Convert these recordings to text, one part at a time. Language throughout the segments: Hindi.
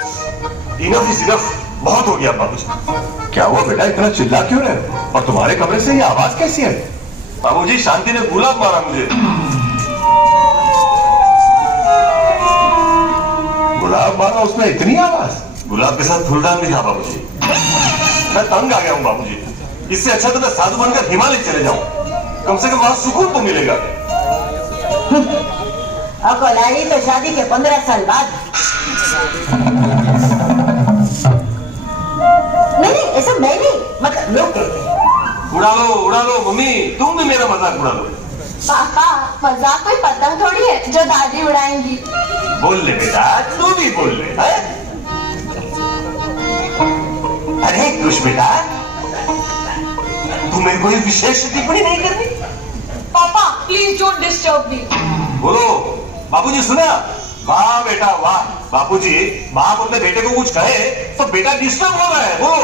इनफ इज इनफ, बहुत हो गया बाबूजी। क्या हुआ बेटा, इतना चिल्ला क्यों रहे हो? और तुम्हारे कमरे से ये आवाज कैसी है? बाबूजी शांति ने गुलाब मारा मुझे। गुलाब मारा, उसमें इतनी आवाज? गुलाब के साथ फूलदान भी था बाबूजी। मैं तंग आ गया हूँ बाबूजी। इससे अच्छा तो मैं साधु बनकर हिमालय चले जाऊं, कम से कम वहां सुकून तो मिलेगा। अकोलाड़ी तो शादी के 15 साल बाद। नहीं ऐसा मैं नहीं, मतलब लोग कहते हैं। उड़ा लो मम्मी, तुम भी मेरा मजाक उड़ा लो। पापा मजाक कोई पतंग थोड़ी है जो दादी उड़ाएंगी। बोल ले बेटा, तू भी बोल ले। है? अरे कुछ बेटा, तू मेरे को विशेष टिप्पणी नहीं करनी। पापा प्लीज डोंट डिस्टर्ब मी। बोलो बाबूजी, सुना? वाह बेटा वाह। बाबूजी बाप अपने बेटे को कुछ कहे तो बेटा डिस्टर्ब हो रहा है। बोलो,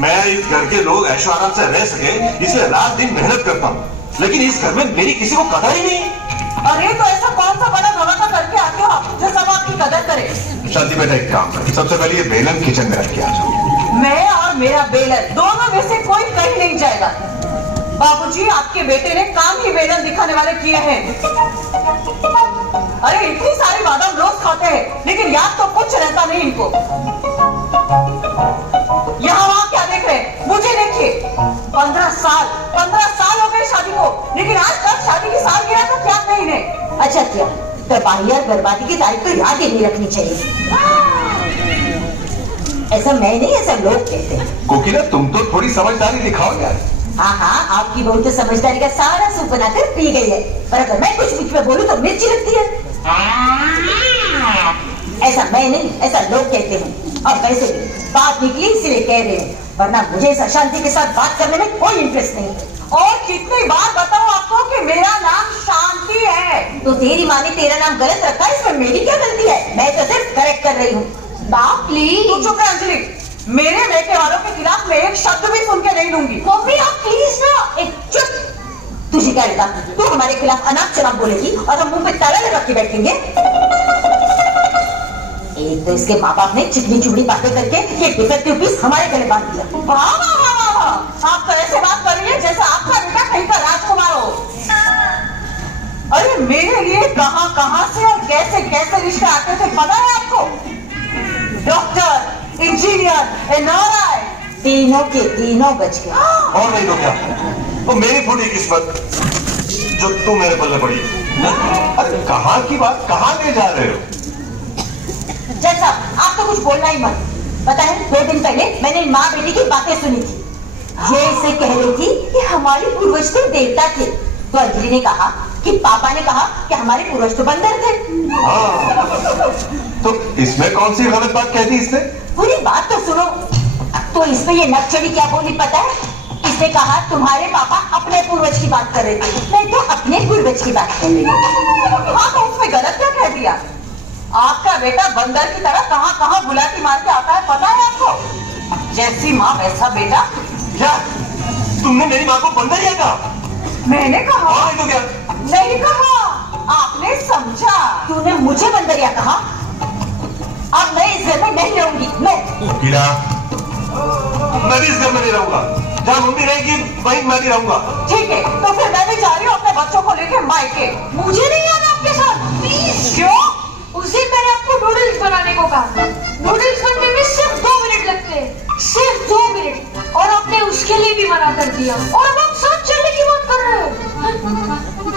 मैं इस घर के लोग ऐशो आराम से रह सके इसलिए रात दिन मेहनत करता हूँ, लेकिन इस घर में मेरी किसी को कदर ही नहीं। अरे तो ऐसा कौन सा बड़ा धमाका करके आते हो आप जो सब आपकी कदर करे? शांति बेटा, एक काम कर, सबसे पहले ये बेलन किचन में रख के आ जाओ। मैं और मेरा बेलन दोनों में से कोई कहीं नहीं जाएगा। बाबूजी आपके बेटे ने काम ही बेलन दिखाने वाले किए हैं। अरे इतनी सारी बादाम रोज खाते हैं लेकिन याद तो कुछ रहता नहीं इनको। यहाँ वहाँ क्या देख रहे हैं? मुझे देखिए, 15 साल हो गए शादी को, लेकिन आज तक शादी की सालगिरह तक याद नहीं है। अच्छा क्या, तो बाहियात बर्बादी की तारीख तो याद ही नहीं रखनी चाहिए। ऐसा मैं नहीं, ऐसा लोग कहते हैं। कोकिला तुम तो थोड़ी समझदारी दिखाओ यार। हाँ आपकी बहू तो समझदारी का सारा सूप बनाकर पी गई है, पर अगर मैं कुछ बीच में बोलूं तो मिर्ची लगती है। ऐसा मैं नहीं, ऐसा लोग कहते हैं। और वैसे भी बात निकली इसलिए कह रहे हैं, वरना मुझे इस अशांति के साथ बात करने में कोई इंटरेस्ट नहीं। और कितनी बार बताऊं आपको कि मेरा नाम शांति है। तो तेरी माँ ने तेरा नाम गलत रखा, इसमें मेरी क्या गलती है? मैं तो सिर्फ करेक्ट कर रही हूँ। बाप प्लीज तू चुप रह अंजलि। मेरे बेटे वालों के खिलाफ मैं एक शब्द भी सुन के नहीं लूंगी। मम्मी आप प्लीज ना, एक चुप। तुझे क्या लगा तू हमारे खिलाफ अनाप शनाप बोलेगी और हम मुंह पे ताला लगा के बैठेंगे? एक तो इसके माँ बाप ने चिकनी चुपड़ी बातें करके ये डिफेक्टिव पीस हमारे गले बांध दिया। वाह वाह वाह वाह, आप तो ऐसे बात कर रही है जैसे आपका बेटा कहीं का राजकुमार हो। अरे मेरे लिए कहाँ कहाँ से और कैसे कैसे रिश्ते आते थे पता है आपको? डॉक्टर, इंजीनियर, एनआरआई, तीनों के तीनों बच गए। और नहीं तो क्या, तो मेरी फूटी किस्मत जो तू मेरे पल्ले पड़ी। अरे कहाँ की बात कहाँ ले जा रहे हो? जैसा आप तो कुछ बोलना ही मत। पता है 2 दिन पहले मैंने माँ बेटी की बातें सुनी थी। ये इसे कह रही थी कि हमारे पूर्वज तो देवता थे, तो अंजलि ने कहा कि पापा ने कहा कि हमारे पूर्वज तो बंदर थे। हाँ, तो इसमें कौन सी गलत बात कह दी इसने? पूरी बात तो सुनो। तो इसमें ये नकचड़ी क्या बोली पता है? इसने कहा तुम्हारे पापा अपने पूर्वज की बात कर रहे थे, मैं तो अपने पूर्वज की बात कर रही हूँ। हाँ तो उसमें गलत क्या कह दिया? आपका बेटा बंदर की तरह कहाँ कहाँ बुलाती मार के आता है पता है आपको? जैसी माँ वैसा बेटा। क्या तुमने मेरी माँ को बंदर ही कहा? मैंने कहा? नहीं तो क्या? नहीं कहा, आपने समझा। तूने मुझे बंदरिया कहा। अब मैं इस घर में नहीं रहूंगी। मैं भी इस घर में नहीं रहूंगा। जहाँ मम्मी रहेगी वहीं मैं भी रहूंगा। ठीक है, तो फिर मैं भी जा रही हूँ अपने बच्चों को लेके मायके। मुझे नहीं आना आपके साथ प्लीज। क्यों? उस दिन मैंने आपको नूडल्स बनाने को कहा। नूडल्स बनने में सिर्फ 2 मिनट लगते हैं, सिर्फ 2 मिनट, और आपने उसके लिए भी मना कर दिया। और अब आप साथ चलने की बात कर रहे हो।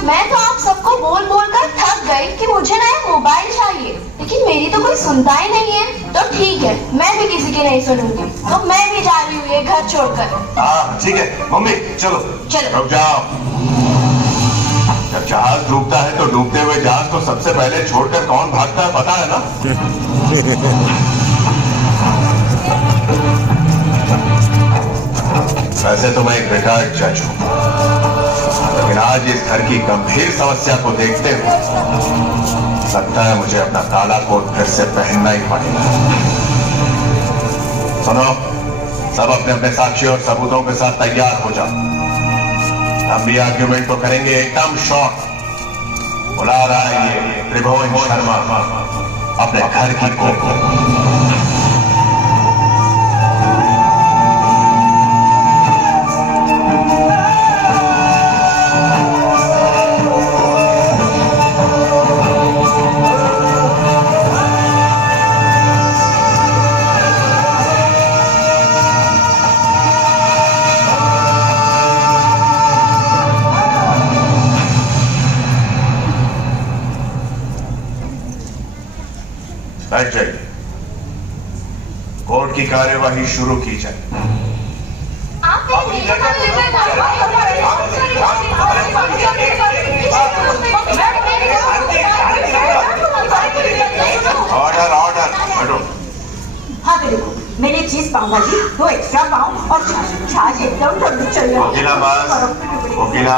मैं तो आप सबको बोल बोल कर थक गई कि मुझे नया मोबाइल चाहिए, लेकिन मेरी तो कोई सुनता ही नहीं है। तो ठीक है, मैं भी किसी की नहीं सुनूंगी। तो मैं भी जा रही हूँ ये घर छोड़कर। हाँ ठीक है मम्मी, चलो चलो। रुक जाओ। जब जहाज डूबता है तो डूबते हुए जहाज को सबसे पहले छोड़कर कौन भागता है पता है ना? वैसे तो मैं एक रिटायर्ड जज हूं, लेकिन आज इस घर की गंभीर समस्या को देखते हुए लगता है मुझे अपना काला कोट फिर से पहनना ही पड़ेगा। सुनो, सब अपने अपने साक्षी और सबूतों के साथ तैयार हो जाओ। हम भी आर्ग्यूमेंट तो करेंगे एकदम शॉर्ट। बुला रहा है ये त्रिभुवन शर्मा अपने घर की कोर्ट। बैठ जाइए। कोर्ट की कार्यवाही शुरू की जाए। ऑर्डर ऑर्डर बैठो। हाँ तो देखो, मैंने एक चीज पाऊंगा जी, 2 एक्स्ट्रा पाऊं और छाछ एकदम ठंडी चाहिए। वकीला बस, वकीला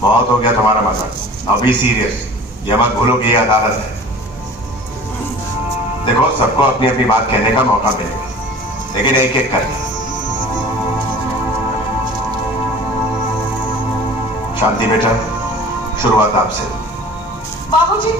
बहुत हो गया तुम्हारा मजाक, अभी सीरियस। ये मत भूलो कि ये अदालत है। देखो, सबको अपनी अपनी बात कहने का मौका मिलेगा, लेकिन एक एक करके। शांति बेटा, शुरुआत आपसे। बाबूजी,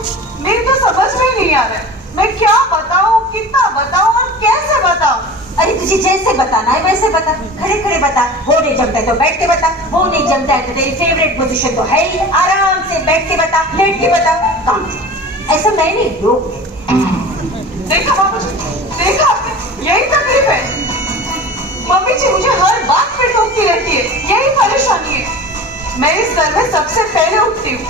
मेरी तो समझ में नहीं आ रहा है, मैं क्या बताऊं, कितना बताऊं और कैसे बताऊं? अरे तुझे जैसे बताना है वैसे बता, खड़े खड़े बता। वो नहीं जमता है तो बैठ के बता, वो नहीं जमता है तो तेरी फेवरेट पोजीशन तो है ही, आराम से बैठ के बता, लेट के बता। काम ऐसा मैं नहीं, लोग देखा बाबूजी, देखा आपने, यही तकलीफ है। मम्मी जी मुझे हर बात पे टोकती रहती है, यही परेशानी है। मैं इस घर में सबसे पहले उठती हूँ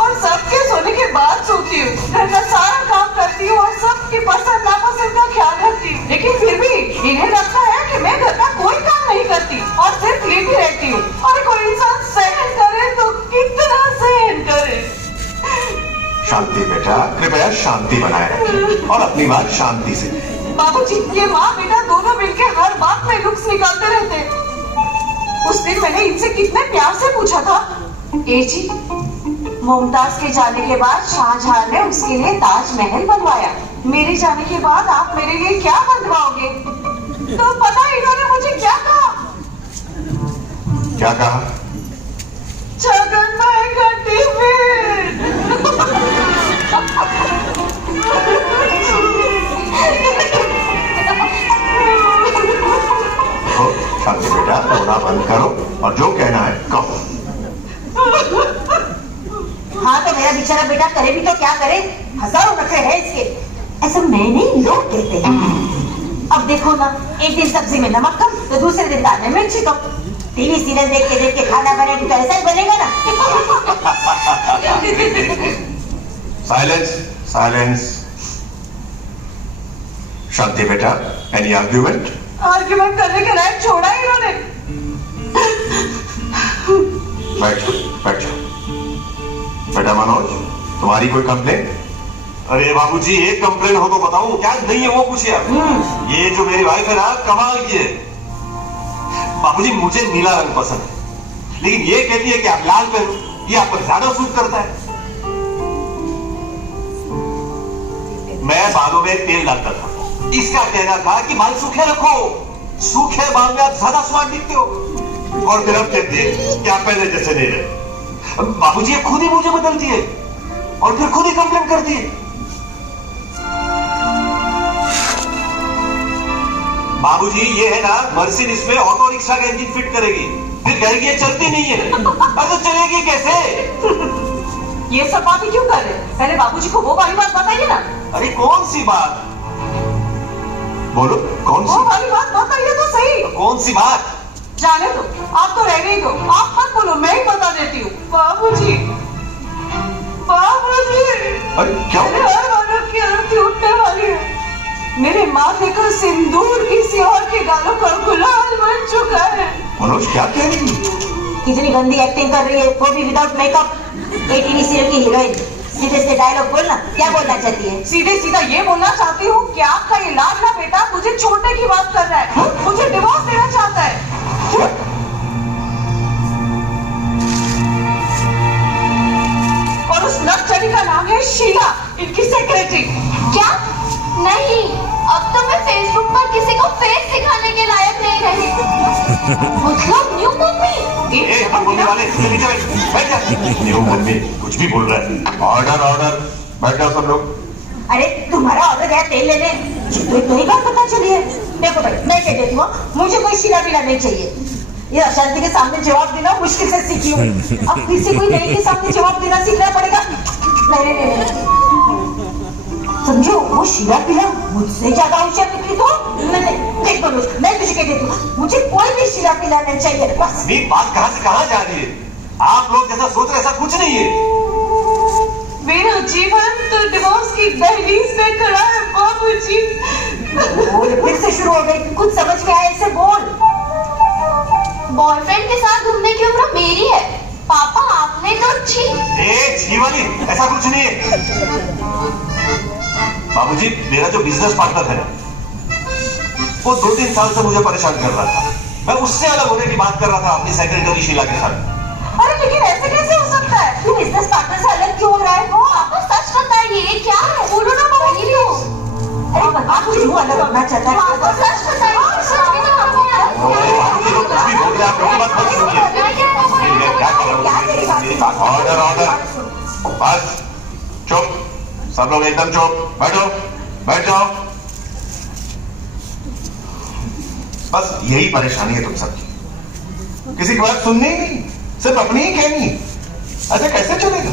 और सबके सोने के बाद सोती हूँ, घर का सारा काम करती हूँ और सबकी पसंद नापसंद का ख्याल रखती हूँ, लेकिन फिर भी इन्हें लगता है कि मैं घर का कोई काम नहीं करती और सिर्फ लेटी रहती हूँ। और कोई इंसान सहन करे तो कितना सहन करे। शांति बेटा, कृपया शांति बनाए रखें और अपनी बात शांति से। बाबूजी, ये माँ बेटा दोनों मिलके हर बात में नुक्स निकालते रहते हैं। उस दिन मैंने इनसे कितने प्यार से पूछा था, ए जी, मुमताज के जाने के बाद शाहजहां ने उसके लिए ताजमहल बनवाया, मेरे जाने के बाद आप मेरे लिए क्या बनवाओगे? तो पता है इन्होंने मुझे क्या कहा? क्या कहा? छगन भाई का टिफिन। शांति बेटा, रोना बंद करो और जो कहना है कहो। हाँ तो मेरा बेचारा बेटा करे भी तो क्या करे, हजारों नखरे हैं इसके। ऐसा मैं नहीं, लोग कहते हैं। अब देखो ना, एक दिन सब्जी में नमक कम तो दूसरे दिन दाल में मिर्ची कम। टीवी सीरियल देख के खाना बनेगी तो ऐसा ही बनेगा ना। Silence silence. शांति बेटा, एनी आर्ग्यूमेंट? आर्ग्यूमेंट करने के लायक छोड़ा ही इन्होंने। बैठो बैठो। बेटा मनोज, तुम्हारी कोई कंप्लेन? अरे बाबूजी, एक कंप्लेन हो तो बताओ, क्या नहीं है वो पूछिए आप। ये जो मेरी वाइफ है ना, कमाल की है। बाबूजी, मुझे नीला रंग पसंद है, लेकिन ये कहती है कि आप लाल पहनो, ये आप पर ज्यादा सूट करता है। मैं बालों में तेल डालता था, इसका कहना था कि बाल सूखे रखो, सूखे बाल में आप ज्यादा स्मार्ट दिखते हो। और फिर अब कहती है कि आप पहले जैसे नहीं रहे। बाबूजी, ये खुद ही मुझे बदलती है और फिर खुद ही कंप्लेन करती है। बाबूजी, ये है ना मर्सिडीज में ऑटो रिक्शा का इंजन फिट करेगी, फिर कहेगी ये चलती नहीं है। अरे तो चलेगी कैसे? ये सब बातें क्यों कर रहे हैं? पहले बाबूजी को वो वाली बात बताइए ना। अरे कौन सी बात? बोलो, कौन वो सी? वाली बात बताइए तो सही। कौन सी बात? जाने दो, आप तो रहने ही दो, आप मत बोलो, मैं ही बता देती हूँ। बाबूजी, बाबूजी, अरे क्या? मेरे हर वालों की आरती उठने वाली है। मेरे माथे का सिंदूर किसी और के गालों का गुलाल बन चुका है। मनोज, क्या कह रही है? कितनी गंदी एक्टिंग कर रही है, वो भी विदाउट मेकअप। एक टीवी सीरियल की हीरोइन, सीधे से डायलॉग बोलना, क्या बोलना चाहती है? सीधे सीधा ये बोलना चाहती हूँ कि आपका ये लाडला बेटा मुझे छोड़ने की बात कर रहा है, मुझे डिवोर्स देना चाहता है। और उस नक्चरी का नाम है शीला, इनकी सेक्रेटरी। क्या? नहीं, अब तो मैं फेसबुक पर किसी को फेस सिखाने के लायक नहीं रही। मतलब न्यू मम्मी। ए, हम बोलने वाले, नीचे बैठ जा। न्यू मम्मी कुछ भी बोल रहा है। ऑर्डर ऑर्डर, बैठ जाओ सब लोग। अरे तुम्हारा ऑर्डर गया तेल लेने, तो ही बात पता चली है। देखो भाई, मैं कह देती हूँ, मुझे कोई शीला पीला नहीं चाहिए। ये अशांति के सामने जवाब देना मुश्किल से सीखी हूँ, अब फिर से कोई नई के सामने जवाब देना सीखना पड़ेगा। नहीं नहीं नहीं, समझो, वो शीला पीला मुझसे ज्यादा होशियार निकली तो देख मनोज, मैं तुझे कह देती हूँ, मुझे कोई भी शीला पीला नहीं चाहिए बस। ये बात कहां से कहां जा रही है? आप लोग जैसा सोच रहे ऐसा कुछ नहीं है। मेरा जीवन तो डिवोर्स की दहलीज पे खड़ा है बाबूजी। बोल, फिर से शुरू हो गई। कुछ समझ में आया इसे बोल। बॉयफ्रेंड के साथ घूमने की उम्र मेरी है। पापा आपने तो छी। वाली ऐसा कुछ नहीं है। बाबूजी, मेरा जो बिजनेस पार्टनर है ना, वो 2-3 साल से मुझे परेशान कर रहा था। मैं उससे अलग होने की बात कर रहा था अपनी सेक्रेटरी शीला के साथ। अरे लेकिन ऐसे कैसे हो सकता है? तू बिजनेस पार्टनर से अलग क्यों हो रहा है? पापा सच बताइए, ये क्या है? बोलो ना पापा प्लीज। अरे बता, तू क्यों अलग होना चाहता है? पापा सच बताइए, सच में तो बाबूजी लोग कुछ भी बोल रहे हैं, आप लोग बात मत सुनिए। मैं क्या कर रहा हूँ? मेरी बात ऑर्डर। बस चुप, सब लोग एकदम चुप। बैठो, बैठ जाओ। बस यही परेशानी है तुम सबकी, किसी की बात सुननी ही नहीं, सिर्फ अपनी ही कहनी। अच्छा कैसे चलेगा?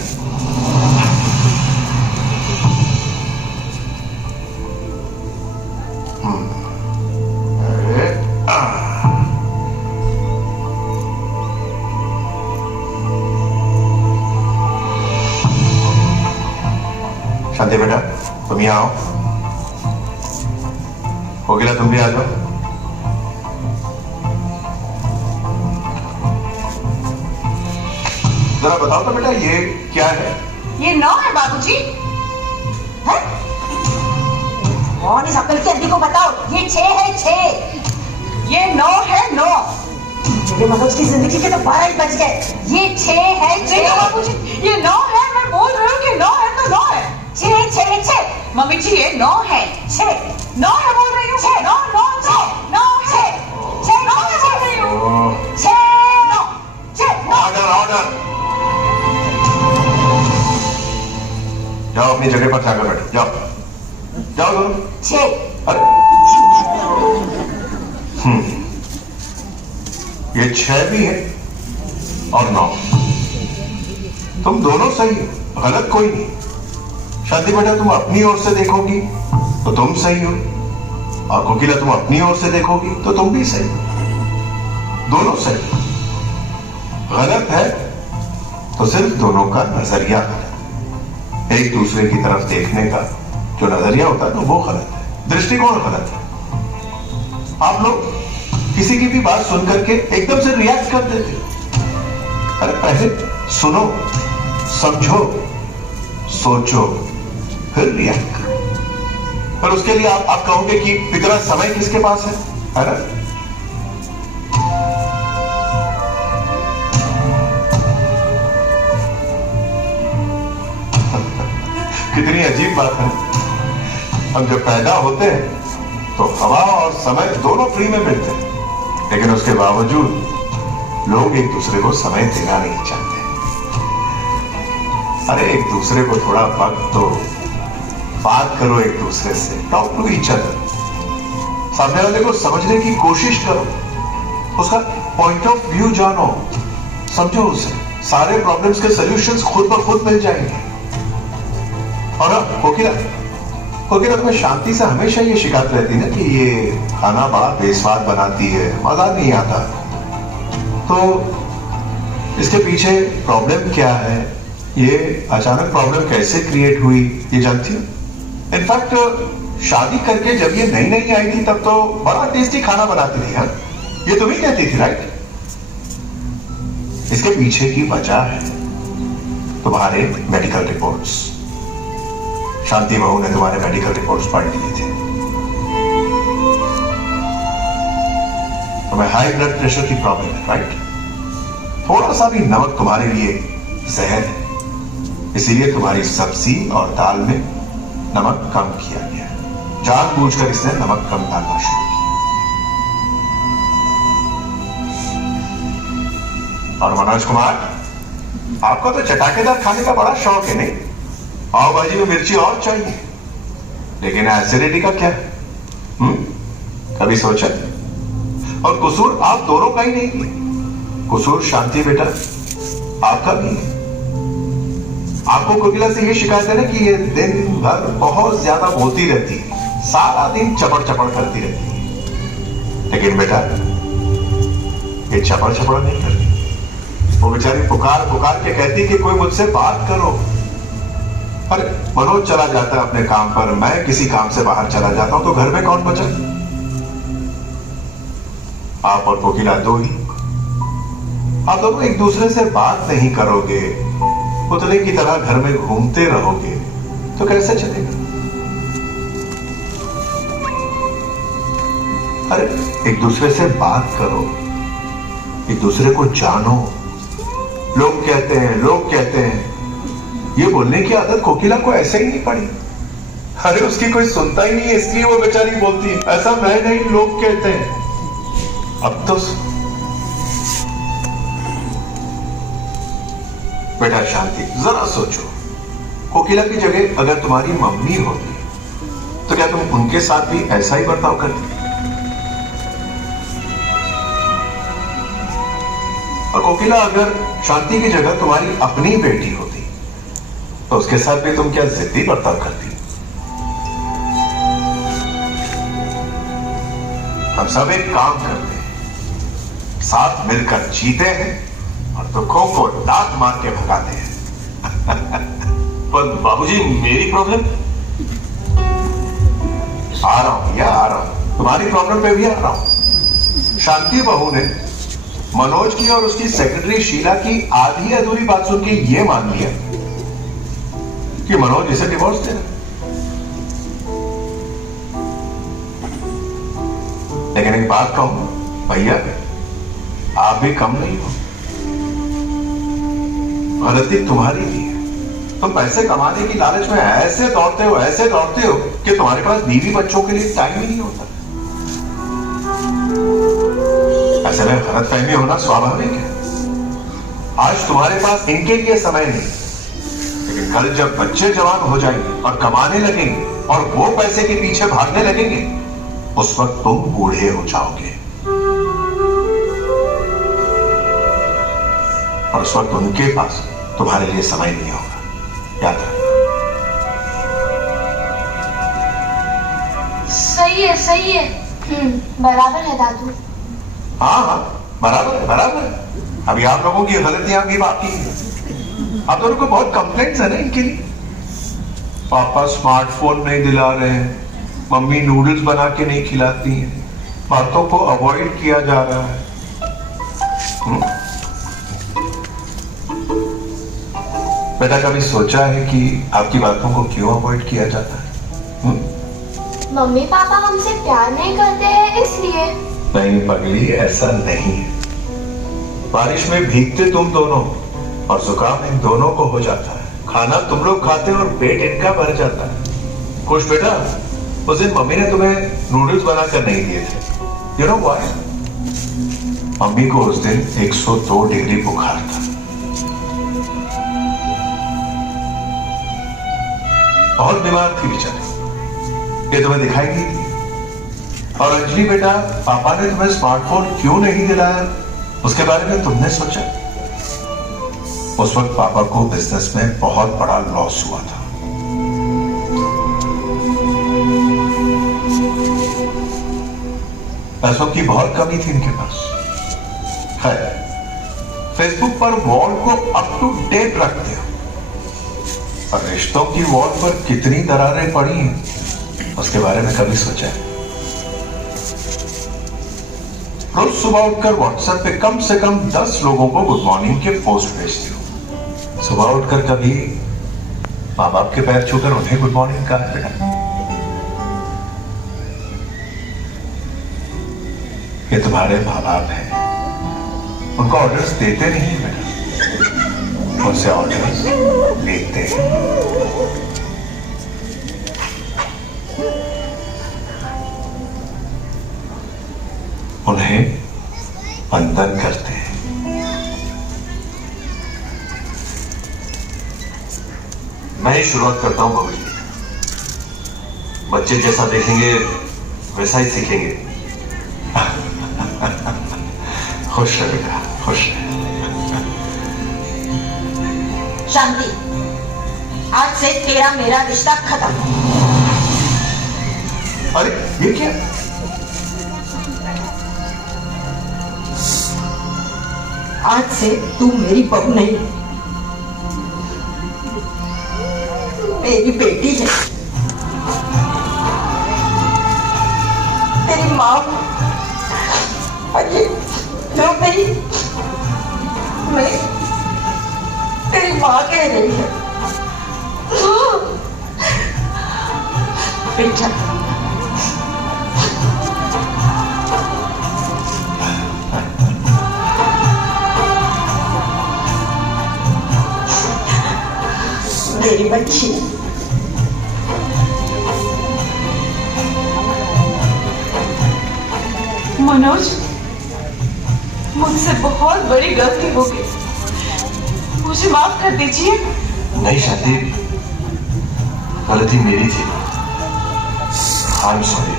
शांति बेटा, तुम यहाँ आओ। कोकिला तुम भी आ जाओ। जरा बताओ तो बेटा, ये क्या है? ये 9 है बाबूजी। हैं? कौन इस अकल की अंधी को बताओ? ये 6 है, 6। ये 9 है, 9। मेरे मनोज की जिंदगी के तो 12 ही बच गए। ये 6 है, 6। देखो बाबूजी, ये 9 है। मैं बोल रही हूँ कि 9 है तो 9 है। 6, 6, 6। मम्मी जी ये 9 है। 6, 9 है बोल रही हूँ। 9, 9, 9, 9 है। 6, 9 है बोल रही हूँ। 6, 9, 6। Order, order. जाओ अपनी जगह पर जाकर बैठो। जाओ जाओ दोनों। 6। अरे ये 6 भी है और 9। तुम दोनों सही हो, गलत कोई नहीं। शांति बेटा, तुम अपनी ओर से देखोगी तो तुम सही हो, और कोकिला तुम अपनी ओर से देखोगी तो तुम भी सही हो। दोनों सही हो। गलत है तो सिर्फ दोनों का नजरिया गलत है। एक दूसरे की तरफ देखने का जो नजरिया होता है तो वो गलत है, दृष्टिकोण गलत है। आप लोग किसी की भी बात सुन करके एकदम से रिएक्ट कर देते हो। अरे पहले सुनो, समझो, सोचो, फिर रिएक्ट करो। पर उसके लिए आप कहोगे कि इतना समय किसके पास है ना? कितनी अजीब बात है। हम जब पैदा होते हैं तो हवा और समय दोनों फ्री में मिलते हैं, लेकिन उसके बावजूद लोग एक दूसरे को समय देना नहीं चाहते। अरे एक दूसरे को थोड़ा वक्त दो, बात करो एक दूसरे से, टॉक टू ईच अदर। सामने वाले को समझने की कोशिश करो, उसका पॉइंट ऑफ व्यू जानो, समझो उसे। सारे प्रॉब्लम्स के सॉल्यूशंस खुद ब खुद मिल जाएंगे। और अब कोकिला तुम्हें शांति से हमेशा ये शिकायत रहती है ना कि ये खाना बड़ा बेस्वाद बनाती है, मजा नहीं आता। तो इसके पीछे प्रॉब्लम क्या है, ये अचानक प्रॉब्लम कैसे क्रिएट हुई, ये जानती हो? इनफैक्ट शादी करके जब ये नई नई आई थी तब तो बड़ा टेस्टी खाना बनाती थी। हाँ, ये तुम ही कहती थी, राइट? इसके पीछे की वजह है तुम्हारे मेडिकल रिपोर्ट्स। शांति बहू ने तुम्हारे मेडिकल रिपोर्ट्स पढ़ लिए थे। तुम्हें हाई ब्लड प्रेशर की प्रॉब्लम है, राइट? थोड़ा सा भी नमक तुम्हारे लिए जहर है, इसीलिए तुम्हारी सब्जी और दाल में नमक कम किया गया। जानबूझकर इसने नमक कम डालना शुरू किया। और मनोज कुमार, आपको तो चटाकेदार खाने का बड़ा शौक है, नहीं? पाव भाजी में मिर्ची और चाहिए, लेकिन एसिडिटी का क्या? कभी सोचा? और कसूर आप दोनों का ही नहीं है, कसूर शांति बेटा आपका भी है। आपको कोकिला से ये शिकायत है ना कि ये दिन भर बहुत ज्यादा बोलती रहती है, सारा दिन चपड़ चपड़ करती रहती है। लेकिन बेटा ये चपड़ चपड़ नहीं करती, वो बेचारी पुकार पुकार के कहती कि कोई मुझसे बात करो। अरे मनोज चला जाता है अपने काम पर, मैं किसी काम से बाहर चला जाता हूं, तो घर में कौन बचा? आप और कोकिला दो ही। आप दोनों एक दूसरे से बात नहीं करोगे, पुतले की तरह घर में घूमते रहोगे, तो कैसे चलेगा? अरे एक दूसरे से बात करो, एक दूसरे को जानो। लोग कहते हैं ये बोलने की आदत कोकिला को ऐसे ही नहीं पड़ी। अरे उसकी कोई सुनता ही नहीं है, इसलिए वो बेचारी बोलती है। ऐसा मैं नहीं, लोग कहते हैं। अब तो बेटा शांति, जरा सोचो, कोकिला की जगह अगर तुम्हारी मम्मी होती तो क्या तुम उनके साथ भी ऐसा ही बर्ताव करती? और कोकिला अगर शांति की जगह तुम्हारी अपनी बेटी होती तो उसके साथ भी तुम क्या जिद्दी बर्ताव करती? हम सब एक काम करते हैं, साथ मिलकर जीते हैं और दुखों को दांत मार के भगाते हैं। पर बाबूजी मेरी प्रॉब्लम? आ रहा हूं, तुम्हारी प्रॉब्लम पे भी आ रहा हूं। शांति बहू ने मनोज की और उसकी सेक्रेटरी शीला की आधी अधूरी बात सुन के ये मान लिया कि मनोज इसे डिवोर्स दे रहा। लेकिन एक बात कहूं भैया, आप भी कम नहीं हो। गलती तुम्हारी भी है। तुम पैसे कमाने की लालच में ऐसे दौड़ते हो कि तुम्हारे पास बीवी बच्चों के लिए टाइम ही नहीं होता। ऐसे में गलतफहमी होना स्वाभाविक है। आज तुम्हारे पास इनके लिए समय नहीं, लेकिन कल जब बच्चे जवान हो जाएंगे और कमाने लगेंगे और वो पैसे के पीछे भागने लगेंगे, उस वक्त तुम बूढ़े हो जाओगे और उस वक्त उनके पास तुम्हारे लिए समय नहीं होगा। याद रखना। सही है। बराबर है दादू। हाँ, बराबर है। अभी आप लोगों की गलतियां भी बाकी हैं। आप दोनों को बहुत कंप्लेंट्स है ना इनके लिए। पापा स्मार्टफोन नहीं दिला रहे हैं, मम्मी नूडल्स बना के नहीं खिलाती हैं, बातों को अवॉइड किया जा रहा है। बेटा कभी सोचा है कि आपकी बातों को क्यों अवॉइड किया जाता है? मम्मी पापा हमसे प्यार नहीं करते हैं इसलिए। नहीं पगली, ऐसा नहीं है। बारिश में भीगते तुम दोनों और जुकाम इन दोनों को हो जाता है। खाना तुम लोग खाते और पेट इनका भर जाता है। खुश बेटा, उस दिन मम्मी ने तुम्हें नूडल्स बनाकर नहीं दिए थे। You know why? मम्मी को उस दिन 102 डिग्री बुखार था। बहुत बीमार थी बेचारी, ये तुम्हें दिखाई नहीं दी। और अंजलि बेटा, पापा ने तुम्हें स्मार्टफोन क्यों नहीं दिलाया, उसके बारे में तुमने सोचा? उस वक्त पापा को बिजनेस में बहुत बड़ा लॉस हुआ था। पैसों की बहुत कमी थी इनके पास। है, फेसबुक पर वॉल को अप टू डेट रखते हो और रिश्तों की वॉल पर कितनी दरारें पड़ी हैं, उसके बारे में कभी सोचा है? रोज सुबह उठकर व्हाट्सएप पे कम से कम 10 लोगों को गुड मॉर्निंग के पोस्ट भेजती हो। सुबह उठकर कभी माँ बाप के पैर छूकर उन्हें गुड मॉर्निंग कहा है बेटा? ये तुम्हारे माँ बाप हैं, उनको ऑर्डर्स देते नहीं है बेटा, उनसे ऑर्डर्स लेते हैं। उन्हें बंधन करते हैं। मैं ही शुरुआत करता हूं बाबूजी। बच्चे जैसा देखेंगे वैसा ही सीखेंगे। खुश रहे बेटा, खुश रहे। शांति, आज से तेरा मेरा रिश्ता खत्म। अरे ये क्या? आज से तू मेरी बहू नहीं, तेरी बेटी है, तेरी माँ हूँ। और ये लोग नहीं, मैं तेरी माँ कह रही है। बेटा, मेरी बच्ची, मनोज, मुझसे बहुत बड़ी गलती हो गई, मुझे माफ कर दीजिए। नहीं शांति, गलती मेरी थी। I am sorry.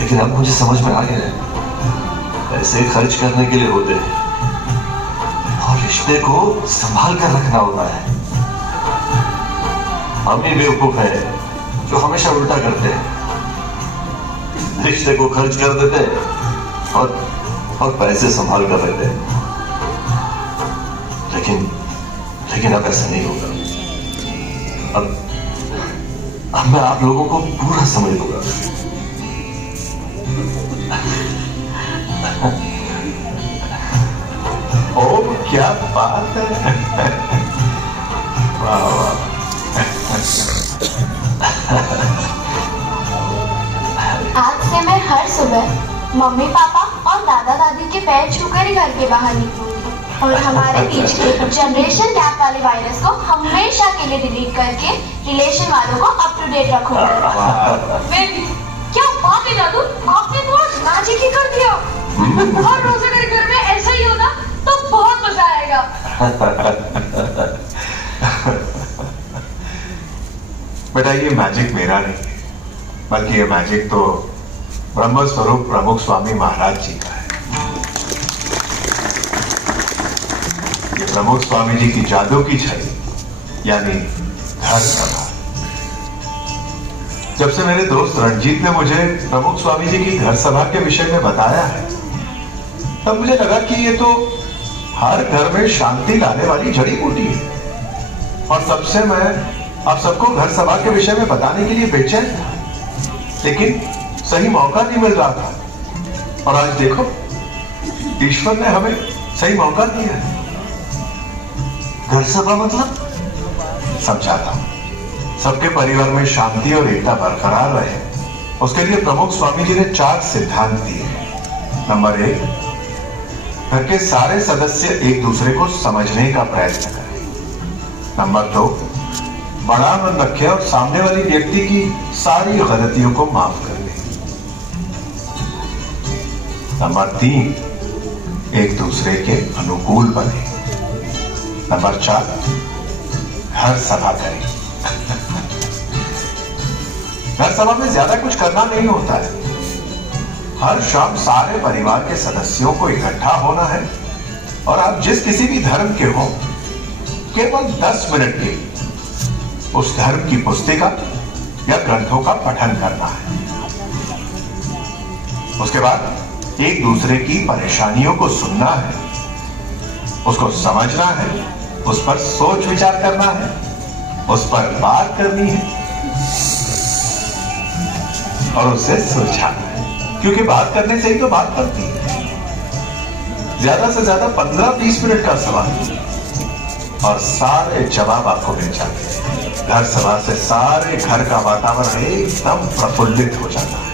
लेकिन अब मुझे समझ में आ गया है, पैसे खर्च करने के लिए होते हैं और रिश्ते को संभाल कर रखना होता है। हम ही बेवकूफ हैं जो हमेशा उल्टा करते हैं, रिश्ते को खर्च कर देते हैं और पैसे संभाल कर रहते हैं। लेकिन अब ऐसा नहीं होगा। अब मैं आप लोगों को पूरा समझ लूंगा। ओ क्या बात है, वाह वाह। आज से मैं हर सुबह मम्मी पापा और दादा दादी के पैर छूकर ही घर के बाहर निकलूंगी और हमारे बीच के जनरेशन गैप वाले वायरस को हमेशा के लिए डिलीट करके रिलेशन वालों को अप टू डेट रखूंगी। बेबी, क्या बात है दादू, आपने तो आज मैजिक ही कर दिया। हर रोज अगर घर में ऐसा ही होना तो बहुत मजा आएगा। बेटा, ये मैजिक मेरा नहीं है, बल्कि ये मैजिक तो ब्रह्म स्वरूप प्रमुख स्वामी महाराज जी का है। ये प्रमुख स्वामी जी की जादू की छड़ी, यानी घर सभा। जब से मेरे दोस्त रंजीत ने मुझे प्रमुख स्वामी जी की घर सभा के विषय में बताया है, तब मुझे लगा कि ये तो हर घर में शांति लाने वाली जड़ी बूटी है। और तब से मैं आप सबको घर सभा के विषय में बताने के लिए बेचैन था, लेकिन सही मौका नहीं मिल रहा था। और आज देखो, ईश्वर ने हमें सही मौका दिया है। घर सभा मतलब? समझाता हूं। सबके परिवार में शांति और एकता बरकरार रहे, उसके लिए प्रमुख स्वामी जी ने 4 सिद्धांत दिए। नंबर 1, घर के सारे सदस्य एक दूसरे को समझने का प्रयत्न करें। नंबर 2, बड़ा मन रखें और सामने वाली व्यक्ति की सारी गलतियों को माफ कर दें। नंबर 3, एक दूसरे के अनुकूल बने। नंबर 4, घर सभा करें। घर सभा में ज्यादा कुछ करना नहीं होता है। हर शाम सारे परिवार के सदस्यों को इकट्ठा होना है और आप जिस किसी भी धर्म के हो, केवल 10 मिनट के उस धर्म की पुस्तिका या ग्रंथों का पठन करना है। उसके बाद एक दूसरे की परेशानियों को सुनना है, उसको समझना है, उस पर सोच विचार करना है, उस पर बात करनी है और उसे सुलझाना है, क्योंकि बात करने से ही तो बात बनती है। ज्यादा से ज्यादा 15-20 मिनट का सवाल और सारे जवाब आपको मिल जाते हैं। घर सभा से सारे घर का वातावरण एकदम प्रफुल्लित हो जाता है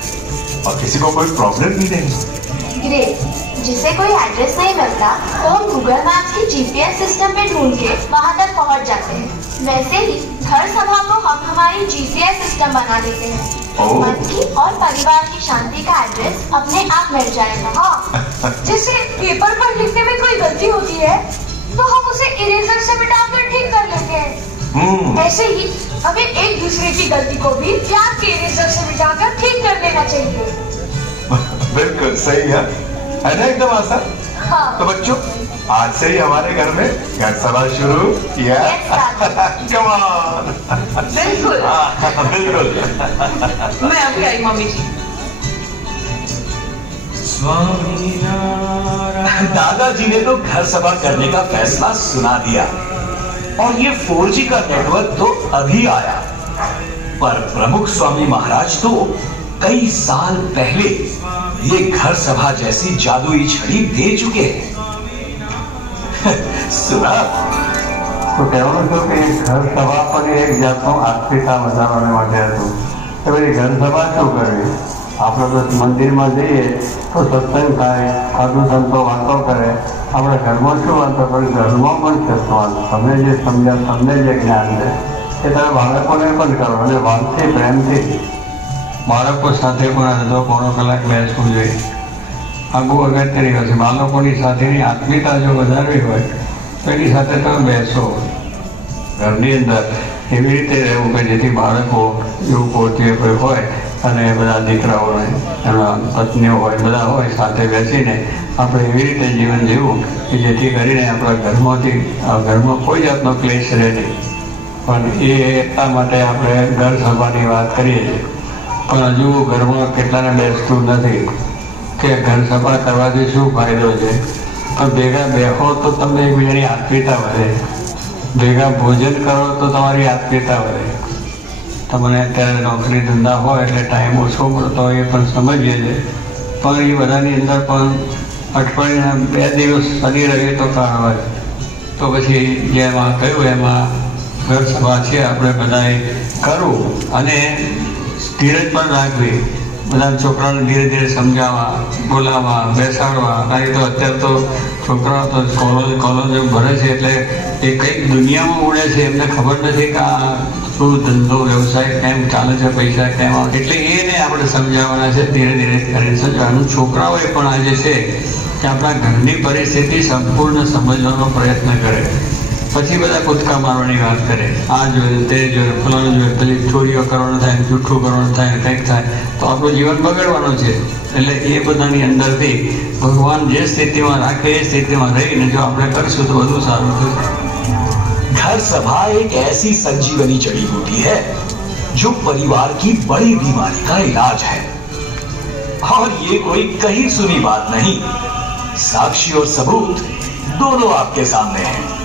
और किसी को कोई प्रॉब्लम भी नहीं होती। ग्रेट। जिसे कोई एड्रेस नहीं मिलता तो हम गूगल मैप्स की जीपीएस सिस्टम पे ढूंढ के वहां तक पहुंच जाते हैं। वैसे ही घर सभा को हम हमारी जीपीएस सिस्टम बना देते हैं। मन की और परिवार की शांति का एड्रेस अपने आप मिल जाएगा। हाँ, जैसे पेपर पर लिखने में कोई गलती होती है तो हम उसे इरेजर से मिटाकर ठीक कर लेते हैं। ऐसे ही हमें एक दूसरे की गलती को भी प्यार के इरेजर से मिटाकर ठीक कर लेना चाहिए। बिल्कुल सही है ना, एकदम आसान। हाँ। तो बच्चों, आज से ही हमारे घर में घर सभा शुरू किया। Come on. बिल्कुल। बिल्कुल। मैं अभी आई मम्मी जी। दादाजी ने तो घर सभा करने का फैसला सुना दिया और ये 4G का नेटवर्क तो अभी आया, पर प्रमुख स्वामी महाराज तो कई साल पहले ये घर सभा जैसी जादुई छड़ी दे चुके हैं। सुना તો કહેવાનું હતું કે ઘર સભા પર એક જાતનું આત્મીયતા વધારવા માટે હતું કે ભાઈ ઘર સભા શું કરવી? આપણે તો મંદિરમાં જઈએ તો સત્સંગ થાય, સાધુ સંતો વાતો કરે, આપણે ઘરમાં શું વાતો કરીએ? ઘરમાં પણ સત્સંગ, તમે જે સમજ્યા, તમને જે જ્ઞાન છે એ તમે બાળકોને પણ કરો અને વાલથી પ્રેમથી બાળકો સાથે પણ અડધો પોણો કલાક બેસવું જોઈએ. આ બહુ અગત્યની વાત છે. બાળકોની સાથેની આત્મીયતા જો વધારવી હોય તો એની સાથે તમે બેસો. ઘરની અંદર એવી રીતે રહેવું કે જેથી બાળકો એવું પોતે કોઈ હોય અને બધા દીકરાઓ એમના પત્નીઓ હોય, બધા હોય, સાથે બેસીને આપણે એવી રીતે જીવન જીવવું કે જેથી કરીને આપણા ઘરમાં કોઈ જાતનો ક્લેશ રહે નહીં. પણ એ એટલા માટે આપણે ઘર સભાની વાત કરીએ છીએ, પણ હજુ ઘરમાં કેટલાને બેસતું નથી કે ઘર સભા કરવાથી શું ફાયદો છે. પણ ભેગા બેહો તો તમને એકબીજાની આત્મીયતા વધે, ભેગા ભોજન કરો તો તમારી આત્મીયતા વધે. તમને અત્યારે નોકરી ધંધા હોય એટલે ટાઈમ ઓછો મળતો હોય એ પણ સમજીએ છીએ, પણ એ બધાની અંદર પણ અઠવાડિયાના 2 દિવસ શનિ રવિ તો કામ હોય. તો પછી જેમાં કહ્યું એમાં ઘર સભા છે આપણે બધાએ કરવું અને ધીરજ પણ રાખવી. બધા છોકરાઓને ધીરે ધીરે સમજાવવા, બોલાવવા, બેસાડવા. કારણ તો અત્યારે તો છોકરાઓ તો કોલેજ ભરે છે એટલે એ કંઈક દુનિયામાં ઉડે છે, એમને ખબર નથી કે આ શું ધંધો વ્યવસાય કેમ ચાલે છે, પૈસા કેમ આવે. એટલે એને આપણે સમજાવવાના છે, ધીરે ધીરે કરીને સમજાવવાનું. છોકરાઓએ પણ આજે છે કે આપણા ઘરની પરિસ્થિતિ સંપૂર્ણ સમજવાનો પ્રયત્ન કરે, પછી બધા કૂદકા મારવાની વાત કરે. આ જોયું, તે જોયું, ફલાણું જોયું, પેલી ચોરીઓ કરવાનું થાય, જૂઠું કરવાનું થાય, કંઈક થાય તો આપણું જીવન બગડવાનું છે. એટલે એ બધાની અંદરથી ભગવાન જે સ્થિતિમાં રાખે એ સ્થિતિમાં રહીને જો આપણે કરશું તો બધું સારું થશે. घर सभा एक ऐसी संजीवनी जड़ी बूटी है जो परिवार की बड़ी बीमारी का इलाज है. और ये कोई कहीं सुनी बात नहीं, साक्षी और सबूत दोनों आपके सामने हैं.